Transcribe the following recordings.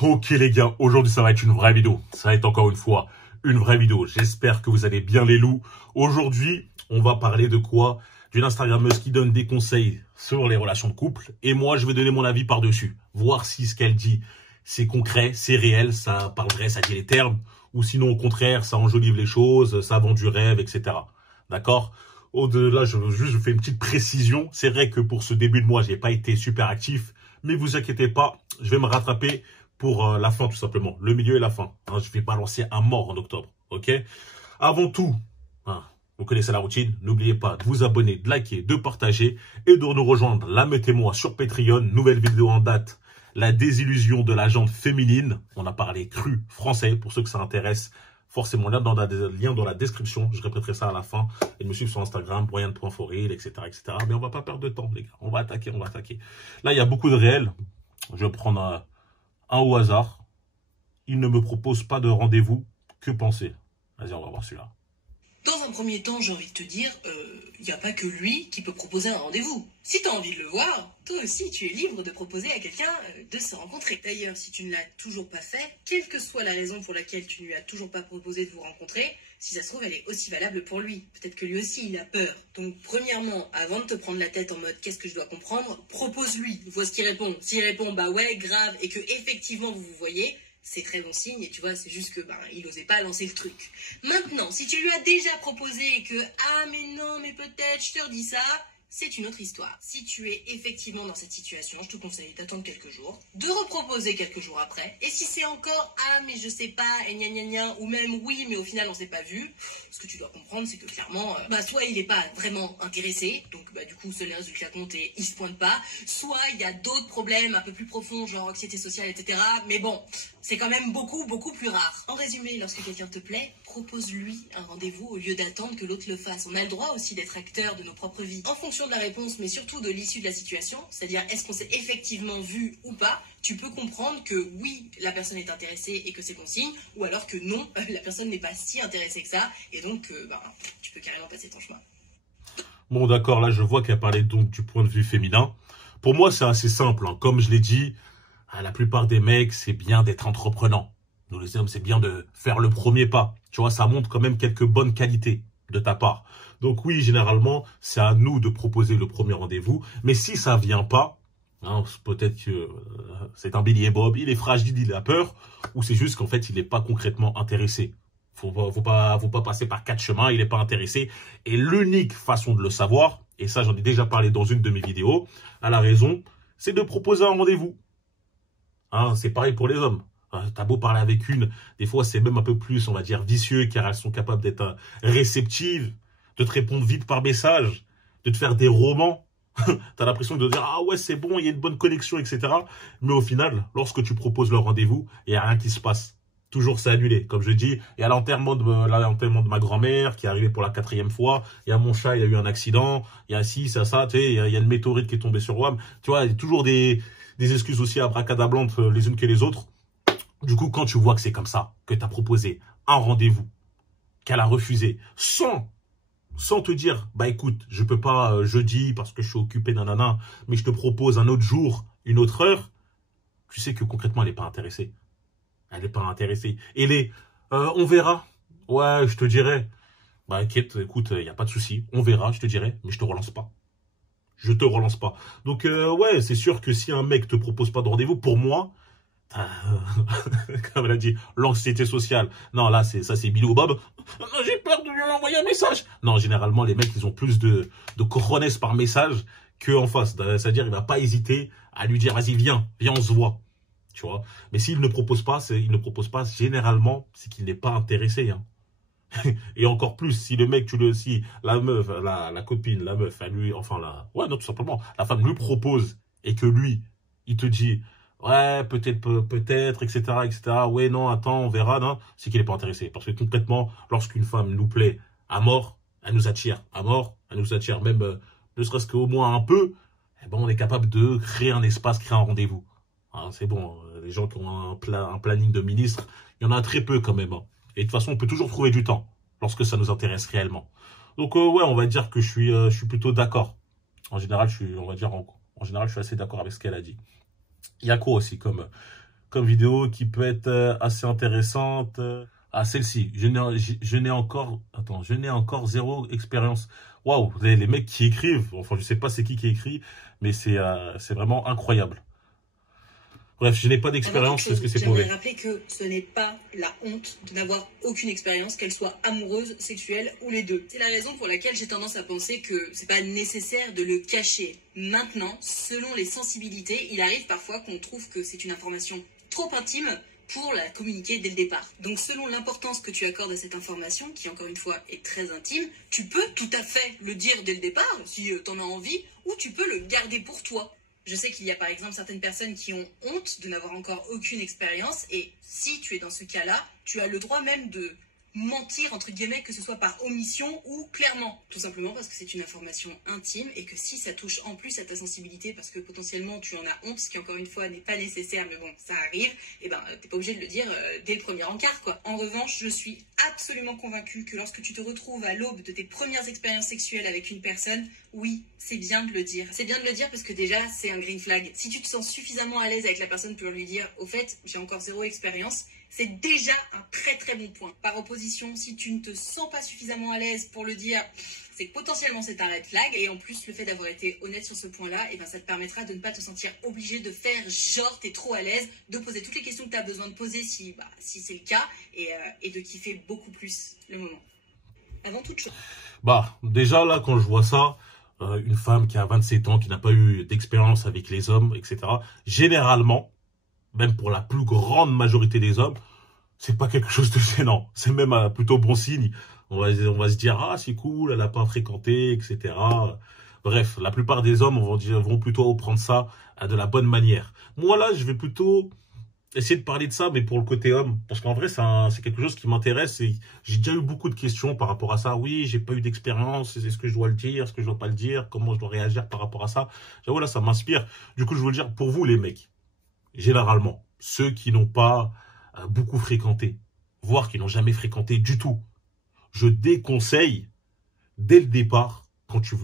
Ok les gars, aujourd'hui ça va être une vraie vidéo. Ça va être encore une fois une vraie vidéo. J'espère que vous allez bien les loups. Aujourd'hui, on va parler de quoi? D'une Instagrammeuse qui donne des conseils sur les relations de couple. Et moi, je vais donner mon avis par-dessus. Voir si ce qu'elle dit, c'est concret, c'est réel, ça parle vrai, ça dit les termes. Ou sinon, au contraire, ça enjolive les choses, ça vend du rêve, etc. D'accord? Au-delà, je fais une petite précision. C'est vrai que pour ce début de mois, j'ai pas été super actif. Mais vous inquiétez pas, je vais me rattraper pour la fin tout simplement, le milieu et la fin. Hein, je vais balancer un mort en octobre, ok? Avant tout, hein, vous connaissez la routine, n'oubliez pas de vous abonner, de liker, de partager et de nous rejoindre. Là, mettez-moi sur Patreon, nouvelle vidéo en date, la désillusion de la jante féminine. On a parlé cru français, pour ceux que ça intéresse, forcément lien dans la description, je répéterai ça à la fin. Et me suivre sur Instagram, brian.foril, etc., etc. Mais on va pas perdre de temps, les gars, on va attaquer. Là, il y a beaucoup de réels, je vais prendre un au hasard. Il ne me propose pas de rendez-vous. Que penser? Vas-y, on va voir celui-là. Dans un premier temps, j'ai envie de te dire, il n'y a pas que lui qui peut proposer un rendez-vous. Si tu as envie de le voir, toi aussi tu es libre de proposer à quelqu'un de se rencontrer. D'ailleurs, si tu ne l'as toujours pas fait, quelle que soit la raison pour laquelle tu ne lui as toujours pas proposé de vous rencontrer, si ça se trouve, elle est aussi valable pour lui. Peut-être que lui aussi, il a peur. Donc, premièrement, avant de te prendre la tête en mode « qu'est-ce que je dois comprendre ?», propose-lui. Vois ce qu'il répond. S'il répond « bah ouais, grave » et que effectivement vous vous voyez, c'est très bon signe et tu vois, c'est juste que il osait pas lancer le truc. Maintenant, si tu lui as déjà proposé et que ah mais non, mais peut-être, je te redis ça, c'est une autre histoire. Si tu es effectivement dans cette situation, je te conseille d'attendre quelques jours, de reproposer quelques jours après, et si c'est encore ah mais je sais pas, et gna gna gna, ou même oui mais au final on s'est pas vu, ce que tu dois comprendre c'est que clairement, soit il est pas vraiment intéressé, donc du coup seul résultat compte et il se pointe pas, soit il y a d'autres problèmes un peu plus profonds, genre anxiété sociale, etc. Mais bon, c'est quand même beaucoup plus rare. En résumé, lorsque quelqu'un te plaît, propose-lui un rendez-vous au lieu d'attendre que l'autre le fasse. On a le droit aussi d'être acteur de nos propres vies. En fonction de la réponse, mais surtout de l'issue de la situation, c'est-à-dire est-ce qu'on s'est effectivement vu ou pas, tu peux comprendre que oui, la personne est intéressée et que c'est bon signe, ou alors que non, la personne n'est pas si intéressée que ça, et donc tu peux carrément passer ton chemin. Bon, d'accord, là, je vois qu'elle parlait donc du point de vue féminin. Pour moi, c'est assez simple. Hein. Comme je l'ai dit, la plupart des mecs, c'est bien d'être entreprenant. Nous, les hommes, c'est bien de faire le premier pas. Tu vois, ça montre quand même quelques bonnes qualités de ta part. Donc oui, généralement, c'est à nous de proposer le premier rendez-vous. Mais si ça vient pas, hein, peut-être que c'est un Billy et Bob, il est fragile, il a peur, ou c'est juste qu'en fait, il n'est pas concrètement intéressé. Faut pas passer par 4 chemins, il n'est pas intéressé. Et l'unique façon de le savoir, et ça j'en ai déjà parlé dans une de mes vidéos, à la raison, c'est de proposer un rendez-vous. Hein, c'est pareil pour les hommes. T'as beau parler avec une, des fois c'est même un peu plus, on va dire, vicieux, car elles sont capables d'être réceptives, de te répondre vite par message, de te faire des romans. T'as l'impression de dire, ah ouais, c'est bon, il y a une bonne connexion, etc. Mais au final, lorsque tu proposes le rendez-vous, il n'y a rien qui se passe. Toujours c'est annulé. Comme je dis, il y a l'enterrement de ma grand-mère qui est arrivé pour la 4e fois. Il y a mon chat, il a eu un accident. Il y a ci, ça, tu sais, il y a une météorite qui est tombée sur WAM. Tu vois, il y a toujours des excuses aussi abracadabrantes les unes que les autres. Du coup, quand tu vois que c'est comme ça, que tu as proposé un rendez-vous, qu'elle a refusé, sans te dire, bah écoute, je peux pas jeudi parce que je suis occupé, nanana, mais je te propose un autre jour, une autre heure, tu sais que concrètement, elle n'est pas intéressée. Elle n'est pas intéressée. Et on verra. Ouais, je te dirai. Bah écoute, il n'y a pas de souci. On verra, je te dirai, mais je te relance pas. Je te relance pas. Donc ouais, c'est sûr que si un mec te propose pas de rendez-vous, pour moi, comme elle a dit, l'anxiété sociale. Non, là, ça c'est Billy ou Bob. Non, j'ai peur de lui envoyer un message. Non, généralement, les mecs, ils ont plus de cojones par message qu'en face. C'est-à-dire, il va pas hésiter à lui dire, vas-y, viens, on se voit. Tu vois. Mais s'il ne propose pas, généralement, c'est qu'il n'est pas intéressé. Hein. Et encore plus, si le mec, si la meuf, la copine, la meuf, elle lui, ouais, non, tout simplement, la femme lui propose et que lui, il te dit, ouais, peut-être, etc., ouais, non, attends, on verra, non, c'est qu'il n'est pas intéressé. Parce que concrètement, lorsqu'une femme nous plaît à mort, elle nous attire. À mort, elle nous attire même, ne serait-ce qu'au moins un peu, eh ben, on est capable de créer un espace, créer un rendez-vous. Hein, c'est bon, les gens qui ont un planning de ministre, il y en a très peu quand même. Hein. Et de toute façon, on peut toujours trouver du temps lorsque ça nous intéresse réellement. Donc ouais, on va dire que je suis plutôt d'accord. En général, je suis assez d'accord avec ce qu'elle a dit. Il y a quoi aussi comme comme vidéo qui peut être assez intéressante. Ah, celle-ci, je n'ai encore, attends, je n'ai encore zéro expérience. Waouh, les mecs qui écrivent, enfin, je sais pas c'est qui écrit, mais c'est vraiment incroyable. Bref, je n'ai pas d'expérience, c'est ce que c'est mauvais. J'aimerais rappeler que ce n'est pas la honte de n'avoir aucune expérience, qu'elle soit amoureuse, sexuelle ou les deux. C'est la raison pour laquelle j'ai tendance à penser que c'est pas nécessaire de le cacher. Maintenant, selon les sensibilités, il arrive parfois qu'on trouve que c'est une information trop intime pour la communiquer dès le départ. Donc selon l'importance que tu accordes à cette information, qui encore une fois est très intime, tu peux tout à fait le dire dès le départ, si t'en as envie, ou tu peux le garder pour toi. Je sais qu'il y a par exemple certaines personnes qui ont honte de n'avoir encore aucune expérience, et si tu es dans ce cas-là, tu as le droit même de mentir, entre guillemets, que ce soit par omission ou clairement. Tout simplement parce que c'est une information intime et que si ça touche en plus à ta sensibilité parce que potentiellement tu en as honte, ce qui encore une fois n'est pas nécessaire, mais bon, ça arrive, et ben t'es pas obligé de le dire dès le premier encart, quoi. En revanche, je suis absolument convaincue que lorsque tu te retrouves à l'aube de tes premières expériences sexuelles avec une personne, oui, c'est bien de le dire. C'est bien de le dire parce que déjà, c'est un green flag. Si tu te sens suffisamment à l'aise avec la personne pour lui dire « Au fait, j'ai encore zéro expérience », c'est déjà un très très bon point. Par opposition, si tu ne te sens pas suffisamment à l'aise pour le dire, c'est que potentiellement c'est un red flag. Et en plus, le fait d'avoir été honnête sur ce point-là, et ben ça te permettra de ne pas te sentir obligé de faire genre t'es trop à l'aise, de poser toutes les questions que tu as besoin de poser si c'est le cas, et de kiffer beaucoup plus le moment. Avant toute chose. Bah, déjà là, quand je vois ça, une femme qui a 27 ans, qui n'a pas eu d'expérience avec les hommes, etc., généralement, même pour la plus grande majorité des hommes, c'est pas quelque chose de gênant. C'est même plutôt bon signe. On va se dire, ah, c'est cool, elle a pas fréquenté, etc. Bref, la plupart des hommes vont plutôt prendre ça de la bonne manière. Moi, là, je vais plutôt essayer de parler de ça, mais pour le côté homme. Parce qu'en vrai, c'est quelque chose qui m'intéresse. Et j'ai déjà eu beaucoup de questions par rapport à ça. Oui, j'ai pas eu d'expérience. Est-ce que je dois le dire? Est-ce que je dois pas le dire? Comment je dois réagir par rapport à ça? J'avoue, là, ça m'inspire. Du coup, je veux le dire, pour vous, les mecs, généralement, ceux qui n'ont pas beaucoup fréquenté, voire qui n'ont jamais fréquenté du tout, je déconseille, dès le départ, quand tu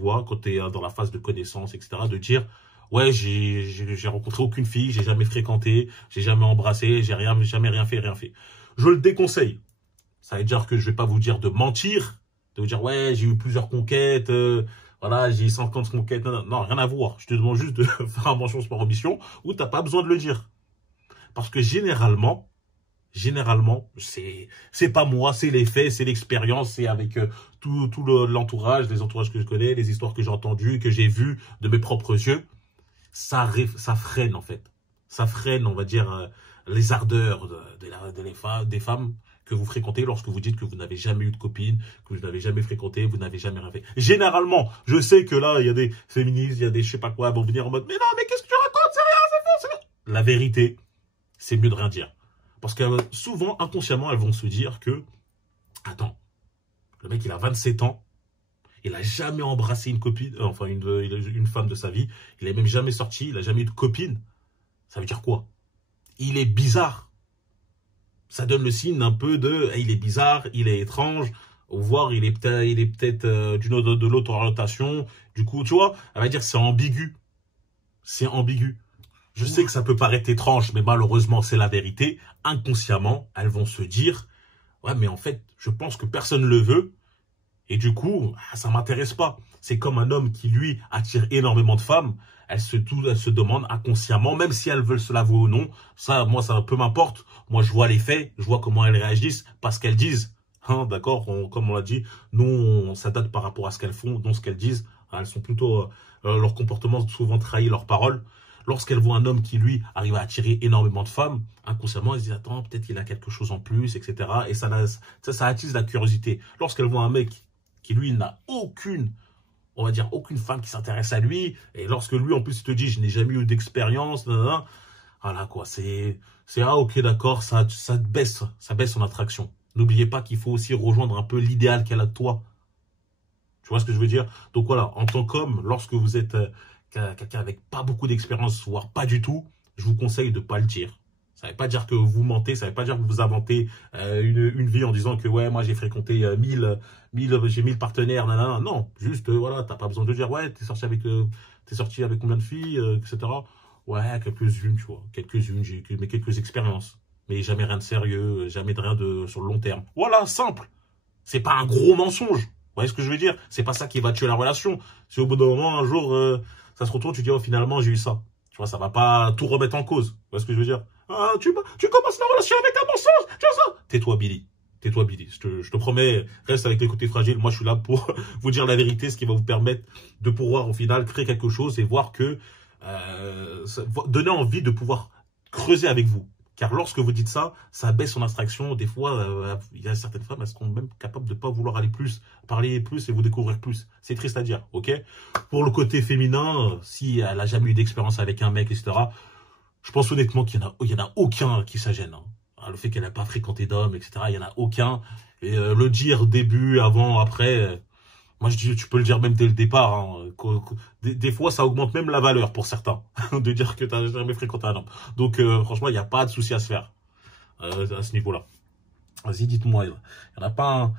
es dans la phase de connaissance, etc., de dire, ouais, j'ai rencontré aucune fille, j'ai jamais fréquenté, j'ai jamais embrassé, jamais rien fait. Je le déconseille. Ça veut dire que je vais pas vous dire de mentir, de vous dire, ouais, j'ai eu plusieurs conquêtes, voilà, j'ai 50 conquêtes, non, rien à voir. Je te demande juste de faire un mention par omission, ou t'as pas besoin de le dire. Parce que généralement, c'est pas moi, c'est les faits, c'est l'expérience, c'est avec tout l'entourage, les entourages que je connais, les histoires que j'ai entendues, que j'ai vues de mes propres yeux. Ça freine, en fait. Ça freine, on va dire, les ardeurs des femmes que vous fréquentez lorsque vous dites que vous n'avez jamais eu de copine, que vous n'avez jamais fréquenté, vous n'avez jamais rien fait. Généralement, je sais que là, il y a des féministes, il y a des je sais pas quoi, vont venir en mode, mais non, mais qu'est-ce que tu racontes? C'est rien, c'est faux, c'est faux. La vérité, c'est mieux de rien dire. Parce que souvent, inconsciemment, elles vont se dire que, attends, le mec, il a 27 ans, il n'a jamais embrassé une copine, enfin une femme de sa vie, il n'est même jamais sorti, il n'a jamais eu de copine. Ça veut dire quoi? Il est bizarre. Ça donne le signe un peu de, il est bizarre, il est étrange, voire il est peut-être de l'autre orientation. Du coup, tu vois, elle va dire c'est ambigu. C'est ambigu. Je sais que ça peut paraître étrange, mais malheureusement, c'est la vérité. Inconsciemment, elles vont se dire, ouais, mais en fait, je pense que personne ne le veut. Et du coup, ça m'intéresse pas. C'est comme un homme qui, lui, attire énormément de femmes. Elle se demande inconsciemment, même si elles veulent se l'avouer ou non. Ça, moi, ça peu m'importe. Moi, je vois les faits, je vois comment elles réagissent, pas ce qu'elles disent. Hein, d'accord, comme on l'a dit, nous, on s'adapte par rapport à ce qu'elles font, non ce qu'elles disent. Elles sont plutôt, leur comportement souvent trahit leurs paroles. Lorsqu'elles voient un homme qui, lui, arrive à attirer énormément de femmes, inconsciemment, elles se disent, attends, peut-être qu'il a quelque chose en plus, etc. Et ça attise la curiosité. Lorsqu'elles voient un mec qui, lui, n'a aucune, on va dire, aucune femme qui s'intéresse à lui, et lorsque lui, en plus, il te dit, je n'ai jamais eu d'expérience, voilà, quoi, ah, ok, d'accord, ça baisse son attraction. N'oubliez pas qu'il faut aussi rejoindre un peu l'idéal qu'elle a de toi. Tu vois ce que je veux dire? Donc voilà, en tant qu'homme, lorsque vous êtes quelqu'un avec pas beaucoup d'expérience, voire pas du tout, je vous conseille de pas le dire. Ça ne veut pas dire que vous mentez, ça ne veut pas dire que vous inventez une vie en disant que ouais, moi j'ai fréquenté j'ai 1000 partenaires, nanana. Non, juste voilà, t'as pas besoin de dire ouais, t'es sorti avec combien de filles, etc. Ouais, quelques-unes, tu vois. Quelques-unes, j'ai eu mais quelques expériences. Mais jamais rien de sérieux, jamais de rien de sur le long terme. Voilà, simple. C'est pas un gros mensonge. Vous voyez ce que je veux dire? C'est pas ça qui va tuer la relation. Si au bout d'un moment, un jour, ça se retourne, tu dis, oh, finalement, j'ai eu ça. Tu vois, ça va pas tout remettre en cause. Vous voyez ce que je veux dire? Ah, tu commences la relation avec un mensonge, tu vois ça? Tais-toi, Billy. Tais-toi, Billy. Je te promets, reste avec les côtés fragiles. Moi, je suis là pour vous dire la vérité, ce qui va vous permettre de pouvoir, au final, créer quelque chose et voir que, donner envie de pouvoir creuser avec vous. Car lorsque vous dites ça, ça baisse son abstraction. Des fois, il y a certaines femmes, elles seront même capables de ne pas vouloir aller plus, parler plus et vous découvrir plus. C'est triste à dire, ok? Pour le côté féminin, si elle n'a jamais eu d'expérience avec un mec, etc., je pense honnêtement qu'il y en a aucun qui s'agène. Le fait qu'elle n'a pas fréquenté d'hommes, etc., il n'y en a aucun. Et le dire début, avant, après... moi, je dis, tu peux le dire même dès le départ. Hein. Des fois, ça augmente même la valeur pour certains de dire que tu n'as jamais fréquenté un homme. Donc, franchement, il n'y a pas de souci à se faire à ce niveau-là. Vas-y, dites-moi, il n'y en a pas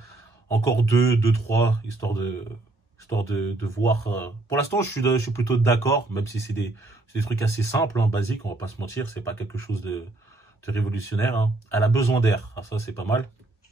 encore deux, trois, histoire de voir. Pour l'instant, je suis plutôt d'accord, même si c'est des trucs assez simples, hein, basiques, on va pas se mentir. C'est pas quelque chose de révolutionnaire. Hein. Elle a besoin d'air. Ah, ça, c'est pas mal.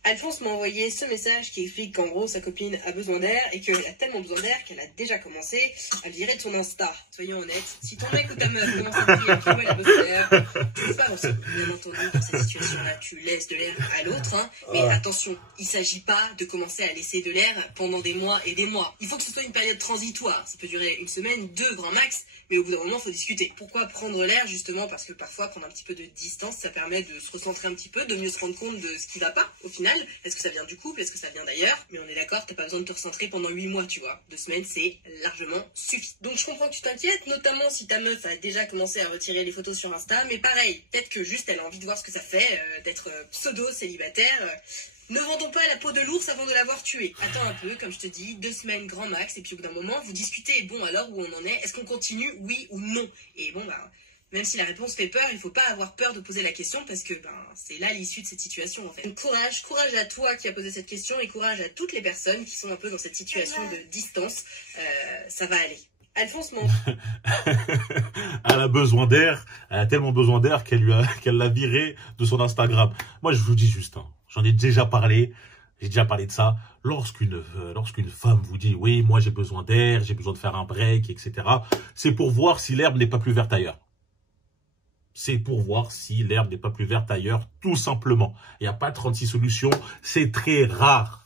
Alphonse m'a envoyé ce message qui explique qu'en gros sa copine a besoin d'air et qu'elle a tellement besoin d'air qu'elle a déjà commencé à le virer de son Insta. Soyons honnêtes, si ton mec ou ta meuf commence à te dire qu'elle a besoin d'air, tu peux pas avancer. Bien entendu, dans cette situation-là, tu laisses de l'air à l'autre, hein, mais attention, il s'agit pas de commencer à laisser de l'air pendant des mois et des mois. Il faut que ce soit une période transitoire. Ça peut durer une semaine, 2 grand max, mais au bout d'un moment, il faut discuter. Pourquoi prendre l'air? Justement parce que parfois, prendre un petit peu de distance, ça permet de se recentrer un petit peu, de mieux se rendre compte de ce qui va pas au final. Est-ce que ça vient du couple? Est-ce que ça vient d'ailleurs? Mais on est d'accord, t'as pas besoin de te recentrer pendant 8 mois, tu vois. 2 semaines, c'est largement suffisant. Donc je comprends que tu t'inquiètes, notamment si ta meuf a déjà commencé à retirer les photos sur Insta, mais pareil, peut-être que juste elle a envie de voir ce que ça fait, d'être pseudo-célibataire. Ne vendons pas la peau de l'ours avant de l'avoir tué. Attends un peu, comme je te dis, 2 semaines grand max, et puis au bout d'un moment, vous discutez, bon alors où on en est, est-ce qu'on continue, oui ou non? Et bon bah... même si la réponse fait peur, il ne faut pas avoir peur de poser la question parce que c'est là l'issue de cette situation en fait. Donc courage à toi qui as posé cette question et courage à toutes les personnes qui sont un peu dans cette situation de distance. Ça va aller. Alphonse elle a besoin d'air, elle a tellement besoin d'air qu'elle l'a viré de son Instagram. Moi je vous dis juste, hein, j'en ai déjà parlé. J'ai déjà parlé de ça. Lorsqu'une femme vous dit « Oui, moi j'ai besoin d'air, j'ai besoin de faire un break, etc. » c'est pour voir si l'herbe n'est pas plus verte ailleurs. C'est pour voir si l'herbe n'est pas plus verte ailleurs, tout simplement. Il n'y a pas 36 solutions, c'est très rare.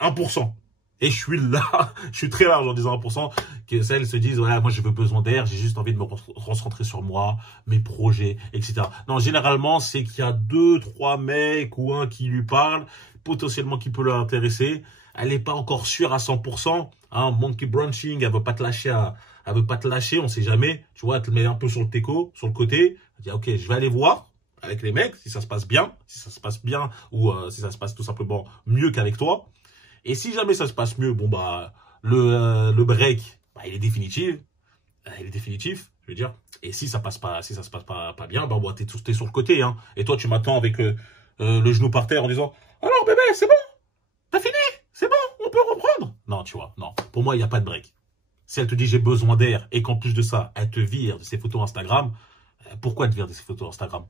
1%. Et je suis là, je suis très large en disant 1%, que celles se disent, voilà, moi j'ai besoin d'air, j'ai juste envie de me concentrer sur moi, mes projets, etc. Non, généralement, c'est qu'il y a 2, 3 mecs ou un qui lui parle, potentiellement qui peut l'intéresser. Elle n'est pas encore sûre à 100%. Hein, monkey branching, elle veut pas te lâcher elle veut pas te lâcher, on sait jamais. Tu vois, elle te met un peu sur le teco, sur le côté. Elle dit, ok, je vais aller voir avec les mecs si ça se passe bien, ou si ça se passe tout simplement mieux qu'avec toi. Et si jamais ça se passe mieux, bon bah le break, bah, il est définitif. Je veux dire. Et si ça se passe pas bien, bah t'es sur le côté, hein. Et toi tu m'attends avec le genou par terre en disant, alors bébé, c'est bon, t'as fini, c'est bon, on peut reprendre. Non, tu vois, non. Pour moi, il n'y a pas de break. Si elle te dit j'ai besoin d'air et qu'en plus de ça, elle te vire de ses photos Instagram, pourquoi elle te vire de ses photos Instagram?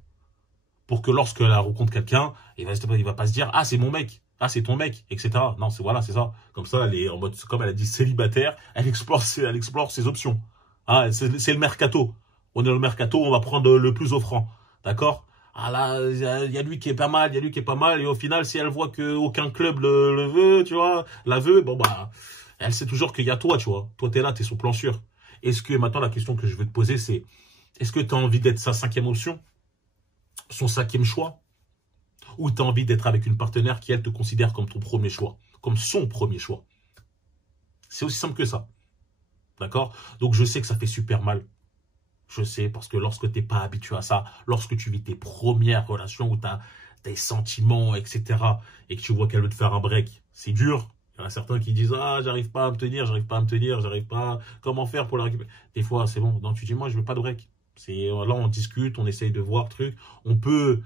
Pour que lorsqu'elle rencontre quelqu'un, il va pas se dire ah c'est mon mec, ah c'est ton mec, etc. Non, c'est ça. Comme ça, elle est en mode, comme elle a dit, célibataire, elle explore ses options. Ah, c'est le mercato. On est dans le mercato, on va prendre le plus offrant. D'accord? Ah là, il y a lui qui est pas mal, et au final, si elle voit qu'aucun club le veut, tu vois, la veut, bon bah, elle sait toujours qu'il y a toi, tu vois. Toi, t'es là, t'es sur plan sûr. Est-ce que, maintenant, la question que je vais te poser, c'est, est-ce que tu as envie d'être sa 5e option? Son 5e choix? Ou tu as envie d'être avec une partenaire qui, elle, te considère comme ton premier choix, comme son premier choix? C'est aussi simple que ça. D'accord? Donc, je sais que ça fait super mal. Je sais, parce que lorsque tu n'es pas habitué à ça, lorsque tu vis tes premières relations où tu as des sentiments, etc., et que tu vois qu'elle veut te faire un break, c'est dur. Il y en a certains qui disent « Ah, j'arrive pas à me tenir, comment faire pour la récupérer ?» Des fois, c'est bon. Non, tu dis « Moi, je veux pas de break. » Là, on discute, on essaye de voir truc. On peut,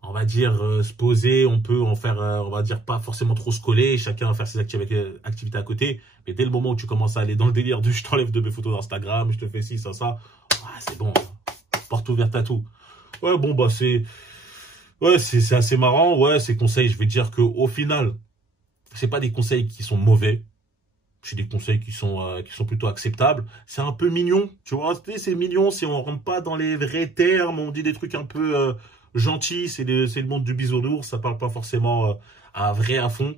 on va dire, se poser, on peut en faire, on va dire, pas forcément trop se coller, chacun faire ses activités à côté. Mais dès le moment où tu commences à aller dans le délire du « je t'enlève de mes photos d'Instagram, je te fais ci, ça, c'est bon. porte ouverte à tout. Ouais, bon, bah, c'est assez marrant. Ouais, ces conseils, je vais dire que au final, c'est pas des conseils qui sont mauvais. C'est des conseils qui sont plutôt acceptables. C'est un peu mignon, tu vois. C'est mignon si on rentre pas dans les vrais termes. On dit des trucs un peu gentils. C'est le monde du bisounours. Ça parle pas forcément à vrai à fond.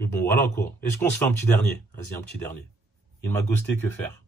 Mais bon, voilà quoi. Est-ce qu'on se fait un petit dernier? Vas-y, un petit dernier. Il m'a ghosté, que faire?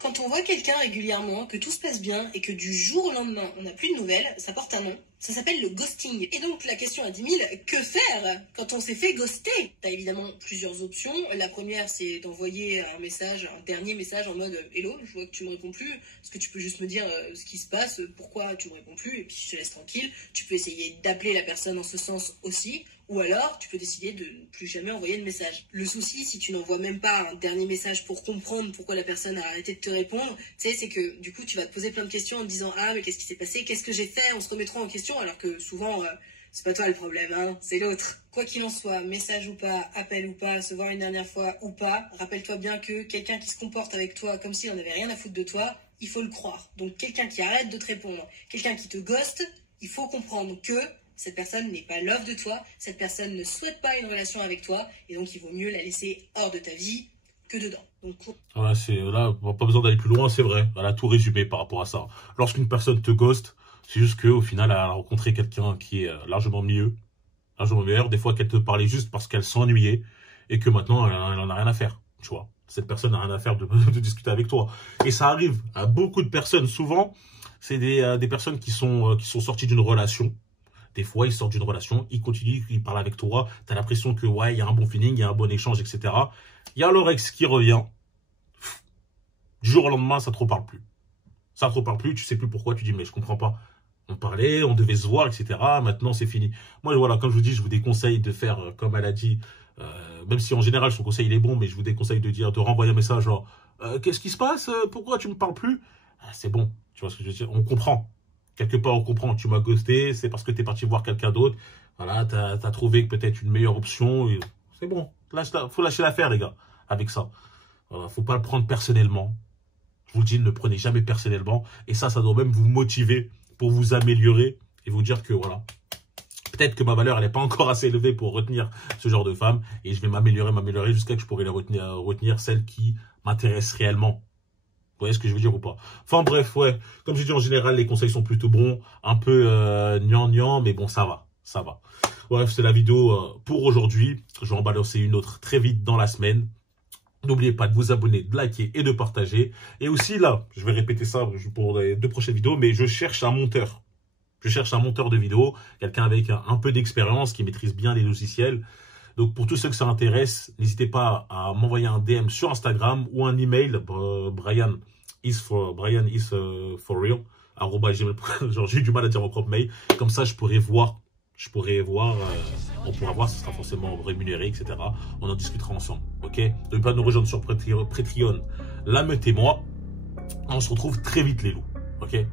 Quand on voit quelqu'un régulièrement, que tout se passe bien et que du jour au lendemain, on n'a plus de nouvelles, ça porte un nom. Ça s'appelle le ghosting. Et donc la question à 10 000, que faire quand on s'est fait ghoster? T'as évidemment plusieurs options. La première, c'est d'envoyer un message, un dernier message en mode « Hello, je vois que tu me réponds plus. Est-ce que tu peux juste me dire ce qui se passe? Pourquoi tu me réponds plus? » Et puis je te laisse tranquille. Tu peux essayer d'appeler la personne en ce sens aussi. Ou alors, tu peux décider de ne plus jamais envoyer de message. Le souci, si tu n'envoies même pas un dernier message pour comprendre pourquoi la personne a arrêté de te répondre, tu sais, c'est que du coup, tu vas te poser plein de questions en te disant « Ah, mais qu'est-ce qui s'est passé? Qu'est-ce que j'ai fait ?» On se remettra en question, alors que souvent, c'est pas toi le problème, hein, c'est l'autre. Quoi qu'il en soit, message ou pas, appel ou pas, se voir une dernière fois ou pas, rappelle-toi bien que quelqu'un qui se comporte avec toi comme s'il n'en avait rien à foutre de toi, il faut le croire. Donc quelqu'un qui arrête de te répondre, quelqu'un qui te ghoste, il faut comprendre que cette personne n'est pas love de toi, cette personne ne souhaite pas une relation avec toi, et donc il vaut mieux la laisser hors de ta vie que dedans. Donc, voilà, là, pas besoin d'aller plus loin, c'est vrai. Elle a tout résumé par rapport à ça. Lorsqu'une personne te ghost, c'est juste qu'au final, elle a rencontré quelqu'un qui est largement mieux, largement meilleur. Des fois, qu'elle te parlait juste parce qu'elle s'ennuyait et que maintenant, elle en a rien à faire, tu vois. Cette personne n'a rien à faire de discuter avec toi. Et ça arrive à beaucoup de personnes. Souvent, c'est des personnes qui sont sorties d'une relation. Des fois, ils sortent d'une relation, ils continuent, ils parlent avec toi. Tu as l'impression que, ouais, il y a un bon feeling, il y a un bon échange, etc. Il y a leur ex qui revient. Du jour au lendemain, ça ne te reparle plus. Ça ne te reparle plus, tu sais plus pourquoi. Tu dis, mais je comprends pas. On parlait, on devait se voir, etc. Maintenant, c'est fini. Moi, voilà, comme je vous dis, je vous déconseille de faire, comme elle a dit, même si en général, son conseil, il est bon, mais je vous déconseille de renvoyer un message genre, qu'est-ce qui se passe? Pourquoi tu me parles plus? C'est bon, tu vois ce que je veux dire? On comprend. Quelque part, on comprend, tu m'as ghosté, c'est parce que tu es parti voir quelqu'un d'autre. Voilà, tu as trouvé peut-être une meilleure option. C'est bon, faut lâcher l'affaire, les gars, avec ça. Voilà, faut pas le prendre personnellement. Je vous le dis, ne le prenez jamais personnellement. Et ça doit même vous motiver pour vous améliorer et vous dire que, voilà, peut-être que ma valeur, elle n'est pas encore assez élevée pour retenir ce genre de femme. Et je vais m'améliorer jusqu'à ce que je pourrai retenir celle qui m'intéresse réellement. Vous voyez ce que je veux dire ou pas? Enfin bref, ouais. Comme j'ai dit, en général, les conseils sont plutôt bons. Un peu gnangnan, mais bon, ça va. Ça va. Bref, c'est la vidéo pour aujourd'hui. Je vais en balancer une autre très vite dans la semaine. N'oubliez pas de vous abonner, de liker et de partager. Et aussi là, je vais répéter ça pour les 2 prochaines vidéos, mais je cherche un monteur. Je cherche un monteur de vidéo, quelqu'un avec un peu d'expérience, qui maîtrise bien les logiciels. Donc, pour tous ceux que ça intéresse, n'hésitez pas à m'envoyer un DM sur Instagram ou un email, Brian is for real, genre j'ai du mal à dire mon propre mail. Comme ça, on pourra voir si ce sera forcément rémunéré, etc. On en discutera ensemble, ok? N'oubliez pas de nous rejoindre sur Patreon, la meute et moi. On se retrouve très vite, les loups, ok?